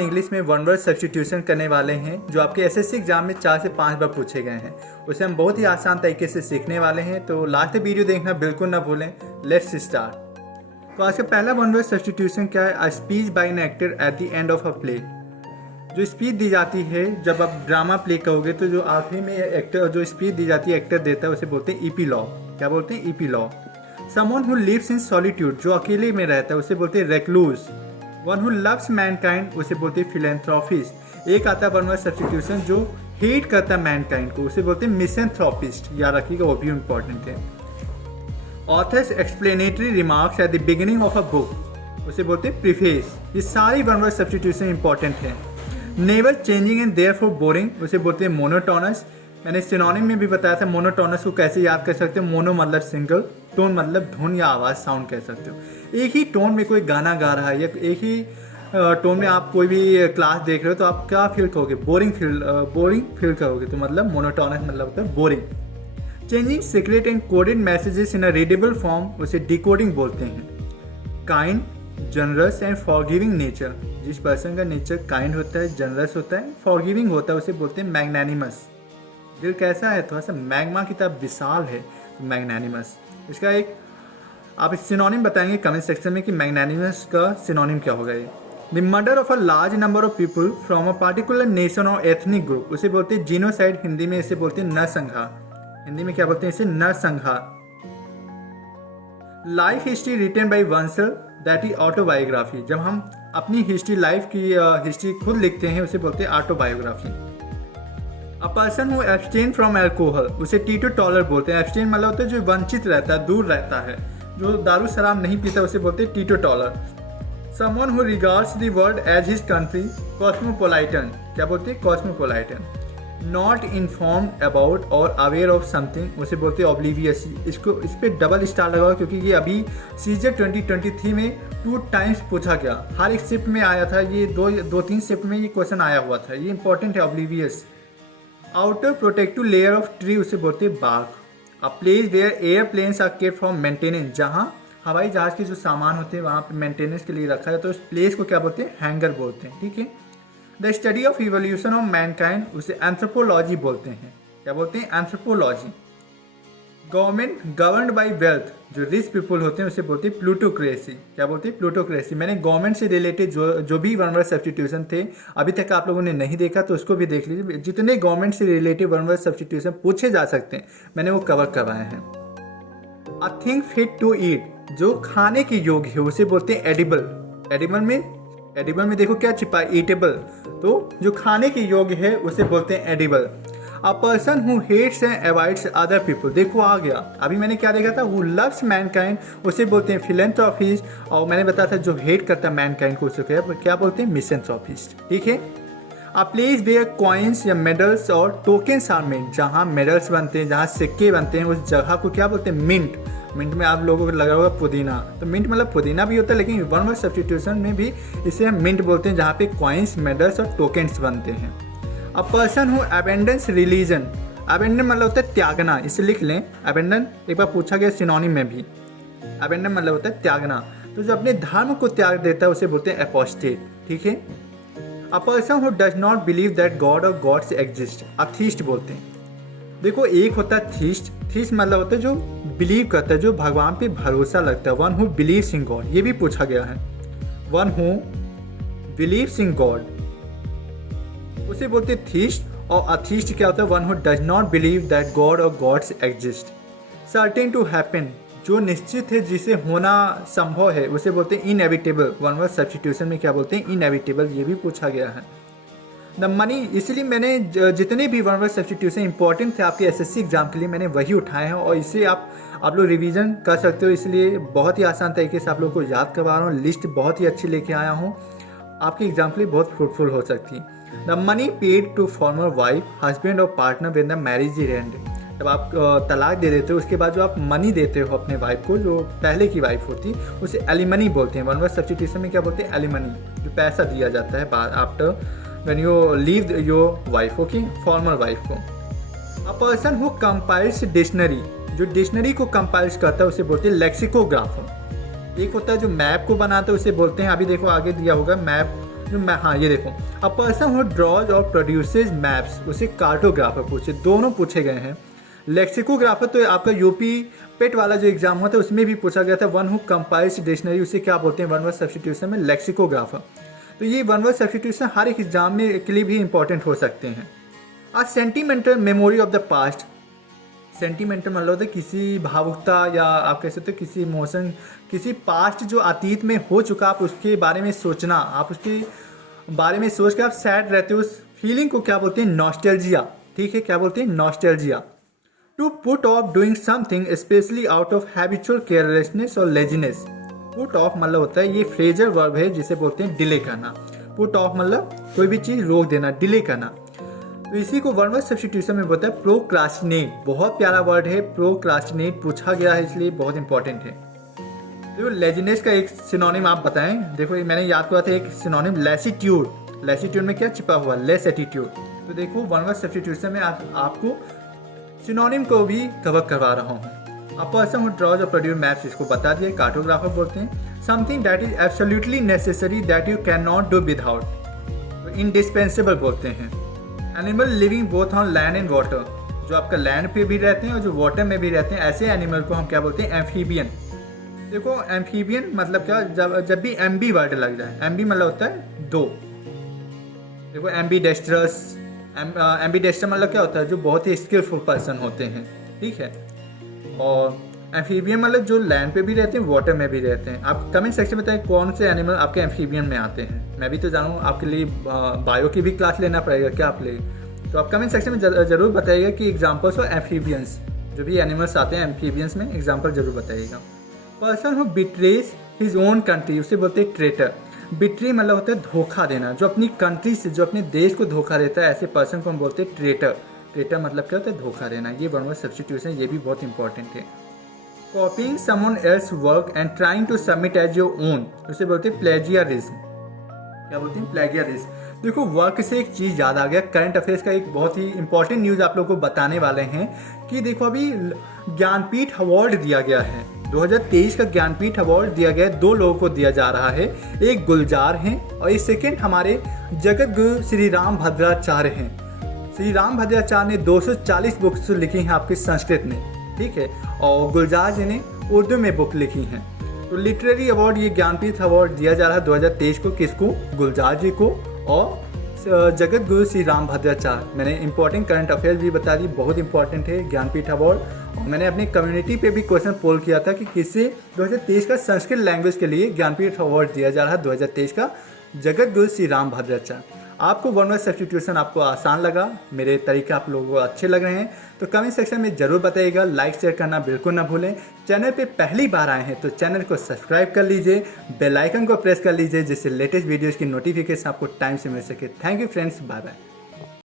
English में one word substitution करने वाले हैं जो आपके एसएससी एग्जाम में 4 से 5 बार पूछे गए हैं। उसे हम बहुत ही आसान तरीके से सीखने वाले हैं, तो लास्ट वीडियो देखना बिल्कुल ना भूलें। Let's start. तो आज का पहला वन वर्ड सब्स्टिट्यूशन क्या है? A speech bye an actor at the end of a play. जो स्पीच दी जाती है जब आप ड्रामा प्ले करोगे तो जो आखिरी में एक्टर जो स्पीच दी जाती है एक्टर देता है उसे बोलते हैं ईपीलॉग। क्या बोलते हैं? Epilogue. Someone who lives in solitude, जो अकेले में रहता है उसे बोलते हैं recluse. One who loves mankind उसे बोलते हैं फिलेंथ्रोपिस्ट। एक आता है वन वर्ड सब्स्टिट्यूशन जो हेट करता है मैनकाइंड को, उसे बोलते हैं मिसेंथ्रोपिस्ट। याद रखिएगा, वो भी इंपॉर्टेंट है। Authors explanatory remarks at the beginning of a book, उसे बोलते हैं प्रीफेस। ये सारी वन वर्ड सब्स्टिट्यूशन इंपॉर्टेंट है। Never changing and therefore boring, उसे बोलते हैं मोनोटोनस। मैंने सिनोनिम में भी बताया था मोनोटोनस को कैसे याद कर सकते हो। मोनो मतलब सिंगल, टोन मतलब धुन या आवाज़, साउंड कह सकते हो। एक ही टोन में कोई गाना गा रहा है या एक ही टोन में आप कोई भी क्लास देख रहे हो तो आप क्या फील करोगे? बोरिंग फील करोगे। तो मतलब मोनोटोनस मतलब होता है boring. Changing secret and coded messages in a readable form, उसे डिकोडिंग बोलते हैं। Kind, generous and forgiving nature, जिस पर्सन का नेचर काइंड होता है, जनरस होता है, फॉरगिविंग होता है, उसे बोलते हैं मैग्नानिमस। दिल कैसा है? थोड़ा सा मैग्मा की तरह विशाल है, मैग्नानिमस। इसका एक आप सिनोनिम बताएंगे कमेंट सेक्शन में कि मैग्नानिमस का सिनोनिम क्या होगा। ये the murder of a large number of people from a particular nation और एथनिक ग्रुप, उसे बोलते हैं जीनोसाइड। हिंदी में इसे बोलते हैं नरसंहार। हिंदी में क्या बोलते हैं? इसे नरसंहार। Life history written by oneself, that is autobiography. जब हम अपनी हिस्ट्री, लाइफ की हिस्ट्री खुद लिखते हैं उसे बोलते हैं autobiography. A person who abstain from alcohol, उसे टीटोटॉलर बोलते हैं। एब्सटेन मतलब होता है जो वंचित रहता है, दूर रहता है, जो दारू शराब नहीं पीता, उसे बोलते हैं teetotaller. Someone who regards the world as his country, cosmopolitan. क्या बोलते हैं? कॉस्मोपोलाइटन। नॉट इन्फॉर्म्ड अबाउट और अवेयर ऑफ समथिंग, उसे बोलते हैं ऑब्लिवियस। इस पर डबल स्टार लगाओ क्योंकि ये अभी सीजर 2023 में 2 टाइम्स पूछा गया। हर एक शिफ्ट में आया था, ये दो तीन शिफ्ट में ये क्वेश्चन आया हुआ था। ये इंपॉर्टेंट है, oblivious. Outer protective layer of tree, उसे बोलते हैं bark. A place where airplanes are kept for maintenance, जहाँ हवाई जहाज के जो सामान होते हैं वहाँ पे मेंटेनेंस के लिए रखा जाता है, तो उस प्लेस को क्या बोलते हैं? हैंगर बोलते हैं। ठीक है। The study of evolution of Mankind, उसे एंथ्रोपोलॉजी बोलते हैं। क्या बोलते हैं? Anthropology. Government governed bye wealth, जो रिच पीपल होते हैं उसे बोलते हैं प्लूटोक्रेसी। क्या बोलते हैं? प्लूटोक्रेसी। मैंने गवर्नमेंट से रिलेटेड जो भी वन वर्ड सब्स्टिट्यूशन थे अभी तक आप लोगों ने नहीं देखा तो उसको भी देख लीजिए। जितने गवर्नमेंट से रिलेटेड वन वर्ड सब्स्टिट्यूशन पूछे जा सकते हैं मैंने वो कवर करवाए हैं। A thing fit to eat, जो खाने के योग्य है उसे बोलते हैं एडिबल। एडिबल में देखो क्या छिपा है? ईटेबल। तो जो खाने के योग्य है उसे बोलते हैं edible. A person who hates and avoids other people, देखो आ गया। अभी मैंने क्या देखा था? हु लव्स मैनकाइंड, उसे बोलते हैं फिलेंथ्रोपिस्ट। और मैंने बताया था जो हेट करता है मैनकाइंड को उसे क्या बोलते हैं? मिसेंथ्रोपिस्ट। ठीक है। अ प्लेस वेयर कॉइन्स या मेडल्स और टोकन्स आर मेड, जहाँ मेडल्स बनते हैं, जहाँ सिक्के बनते हैं, उस जगह को क्या बोलते हैं? मिंट। मिंट में आप लोगों को लगा होगा पुदीना, तो मिंट मतलब पुदीना भी होता है, लेकिन वन वर्ड सब्स्टिट्यूशन में भी इसे हम मिंट बोलते हैं, जहाँ पे कॉइन्स, मेडल्स और टोकन्स बनते हैं। A person who abandons religion, abandon मतलब होता है त्यागना, इसे लिख लें। अबेंडन एक बार पूछा गया सिनोनिम में भी। अबेंडन मतलब होता है त्यागना, तो जो अपने धर्म को त्याग देता है उसे बोलते हैं एपोस्टेट। ठीक है। अ person who does not believe that God और गॉड्स एग्जिस्ट, अथीस्ट बोलते हैं। देखो एक होता है थीस्ट। थीस्ट मतलब होता है जो बिलीव करता है, जो भगवान पे भरोसा लगता है। One who believes in God, ये भी पूछा गया है। One who believes in God उसे बोलते हैं थीस्ट। और अथीस्ट क्या होता है? One who does not believe that God और gods exist. Certain to happen, जो निश्चित है, जिसे होना संभव है, उसे बोलते हैं इनएविटेबल। वन वर्ड सब्स्टिट्यूशन में क्या बोलते हैं? इनएविटेबल। ये भी पूछा गया है। द मनी, इसलिए मैंने जितने भी वन वर्ड सब्स्टिट्यूशन इंपॉर्टेंट थे आपके एसएससी एग्जाम के लिए मैंने वही उठाए हैं, और इसे आप लोग रिवीजन कर सकते हो। इसलिए बहुत ही आसान तरीके से आप लोगों को याद करवा रहा हूँ। लिस्ट बहुत ही अच्छी लेके आया हूँ, आपके एग्जाम के लिए बहुत फ्रूटफुल हो सकती है। The money paid to former wife, husband और partner with the marriage end, जब आप तलाक दे देते हो उसके बाद जो आप मनी देते हो अपने वाइफ को, जो पहले की वाइफ होती है, उसे एलिमनी बोलते हैं। वन वर्ड सब्स्टिट्यूशन में क्या बोलते हैं? एलिमनी, जो पैसा दिया जाता है after when you leave your wife, okay, former wife को। A person who compiles dictionary, जो डिक्शनरी को कंपाइल्स करता है उसे बोलते हैं लेक्सिकोग्राफर। एक होता है जो मैप को बनाता है उसे बोलते हैं, अभी देखो आगे दिया होगा मैप हाँ ये देखो, अ पर्सन हु ड्रॉज और प्रोड्यूसेस मैप्स, उसे कार्टोग्राफर पूछे, दोनों पूछे गए हैं। लेक्सिकोग्राफर तो आपका यूपी पेट वाला जो एग्जाम हुआ था उसमें भी पूछा गया था। वन हु कंपाइल्स डिक्शनरी, उसे क्या बोलते हैं वन वर्ड सब्स्टिट्यूशन में, लेक्सिकोग्राफर। तो ये वन वर्ड सब्स्टिट्यूशन हर एक एग्जाम में के लिए भी इंपॉर्टेंट हो सकते हैं। A sentimental memory of the past, sentimental मतलब होता है किसी भावुकता या आप कह सकते हो किसी इमोशन, किसी पास्ट जो अतीत में हो चुका, आप उसके बारे में सोचना, आप उसके बारे में सोच के आप सैड रहते हो, उस फीलिंग को क्या बोलते हैं, नॉस्टैल्जिया। ठीक है, क्या बोलते हैं, nostalgia. To put off doing something specially out of habitual carelessness और लेजीनेस। पुट ऑफ मतलब होता है, ये फ्रेजल वर्ब है जिसे बोलते हैं डिले करना। पुट ऑफ मतलब कोई भी चीज़ रोक देना, डिले करना। तो इसी को वन वर्ड सब्स्टिट्यूशन में बोलता है प्रोक्रास्टिनेट। बहुत प्यारा वर्ड है प्रोक्रास्टिनेट, पूछा गया है इसलिए बहुत इंपॉर्टेंट है। देखो लेजीनेस का एक सिनोनिम आप बताएं। देखो मैंने याद किया था एक सिनोनिम, लैसिट्यूड। लैसिट्यूड में क्या छिपा हुआ, लेस एटीट्यूड। तो देखो वन वर्ड सब्स्टिट्यूशन में आपको सिनोनिम को भी कवर करवा रहा हूँ। अ पर्सन हु ड्रॉज और प्रोड्यूस मैप्स, इसको बता दिया, कार्टोग्राफर बोलते हैं। Something that is absolutely necessary that you can not do without, तो इंडिस्पेंसेबल बोलते हैं। Animal living both on land and water, जो आपका लैंड पे भी रहते हैं और जो वाटर में भी रहते हैं, ऐसे एनिमल को हम क्या बोलते हैं, एम्फीबियन। देखो एम्फीबियन मतलब क्या, जब भी एम्बी वर्ड लग जाए, एम्बी मतलब होता है दो। देखो एम्बीडेस्ट्रस, एम्बीडेस्टर मतलब क्या होता है, जो बहुत ही स्किलफुल पर्सन होते हैं। ठीक है, और एम्फीबियन मतलब जो लैंड पे भी रहते हैं, वाटर में भी रहते हैं। आप कमेंट सेक्शन में बताएं कौन से एनिमल आपके एम्फीबियन में आते हैं। मैं भी तो जानूँ, आपके लिए बायो की भी क्लास लेना पड़ेगा क्या आप लिए, तो आप कमेंट सेक्शन में जरूर बताइएगा कि एग्जाम्पल्स ऑफ एम्फीबियंस, जो भी एनिमल्स आते हैं एम्फीबियंस में, एग्जाम्पल जरूर बताइएगा। Person who betrays his own country, उसे बोलते हैं ट्रेटर। बिट्री मतलब होता है धोखा देना, जो अपनी कंट्री से, जो अपने देश को धोखा देता है, ऐसे पर्सन को हम बोलते हैं ट्रेटर। ट्रेटर मतलब क्या होता है, धोखा देना। ये वन वर्ड सब्स्टिट्यूशन, ये भी बहुत इंपॉर्टेंट है। Copying someone else work and trying to submit as your own, उसे बोलते हैं प्लेजियरिज्म। क्या बोलते हैं, प्लेजियरिज्म। देखो वर्क से एक चीज़ याद आ गया, करंट अफेयर्स का एक बहुत ही इंपॉर्टेंट न्यूज़ आप लोगों को बताने वाले हैं कि देखो अभी ज्ञानपीठ अवार्ड दिया गया है, 2023 का ज्ञानपीठ अवार्ड दिया गया है। 2 लोगों को दिया जा रहा है, एक गुलजार हैं और एक सेकेंड हमारे जगत गुरु श्री राम भद्राचार्य हैं। श्री राम भद्राचार्य ने 240 बुक्स लिखी हैं आपके संस्कृत में, ठीक है, और गुलजार जी ने उर्दू में बुक लिखी हैं। तो लिटरेरी अवार्ड, ये ज्ञानपीठ अवार्ड दिया जा रहा है 2023 को, किसको, गुलजार जी को और जगत गुरु श्री राम भद्राचार्य। मैंने इंपॉर्टेंट करंट अफेयर्स भी बता दी, बहुत इंपॉर्टेंट है ज्ञानपीठ अवार्ड। और मैंने अपनी कम्युनिटी पे भी क्वेश्चन पोल किया था कि किससे 2023 का संस्कृत लैंग्वेज के लिए ज्ञानपीठ अवार्ड दिया जा रहा है 2023 का, जगत गुरु श्री राम भद्राचार्य। आपको वन वर्ड सब्स्टिट्यूशन आपको आसान लगा, मेरे तरीके आप लोगों को अच्छे लग रहे हैं तो कमेंट सेक्शन में ज़रूर बताइएगा। लाइक शेयर करना बिल्कुल ना भूलें। चैनल पे पहली बार आए हैं तो चैनल को सब्सक्राइब कर लीजिए, बेल आइकन को प्रेस कर लीजिए, जिससे लेटेस्ट वीडियोज़ की नोटिफिकेशन आपको टाइम से मिल सके। Thank you friends, bye bye.